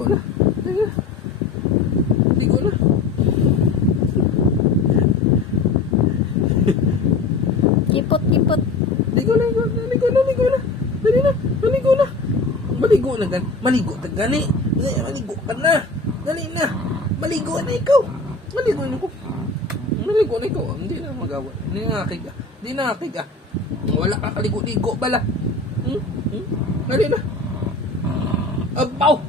ligo na. Ligo na. Kipot, kipot. Ligo na. Dali na, maligo na. Maligo na gan. Maligo ta gani. Maligo ka na. Dali na. Maligo na ikaw. Maligo na ikaw. Hindi na magawa. Hindi na akig ah. Wala ka kaligo-ligo bala. Dali na. Abaw.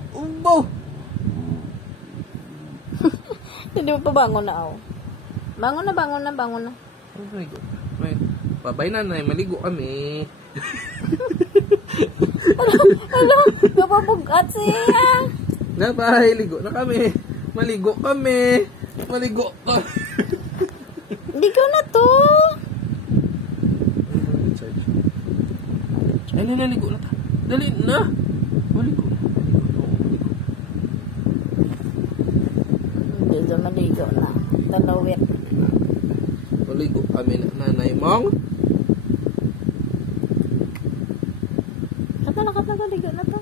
Hindi mo pa bangon na, oh. Bangon na. Maligo. Babay na, maligo kami. Ano? Kapabugat siya. Bye, ligo na kami. Maligo kami. Maligo ka. Ligo na to. Ay, ligo na ta. Dali na. Maligo na. Hindi na maligo na. Talawit. Maligo kami na nanay mong. Kata na, ligo na to.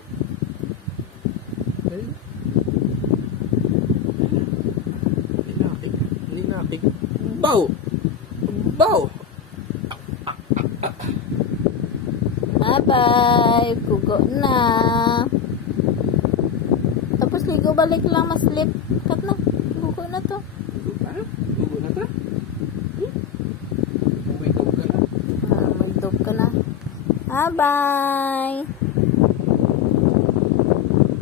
Hindi na akig. Baw! Bye-bye. Pugo na. Tapos ligo balik lang, maslip. Kat na. Pugo na to. Ligo na ta? May dog ka na. May dog ka na. Bye-bye.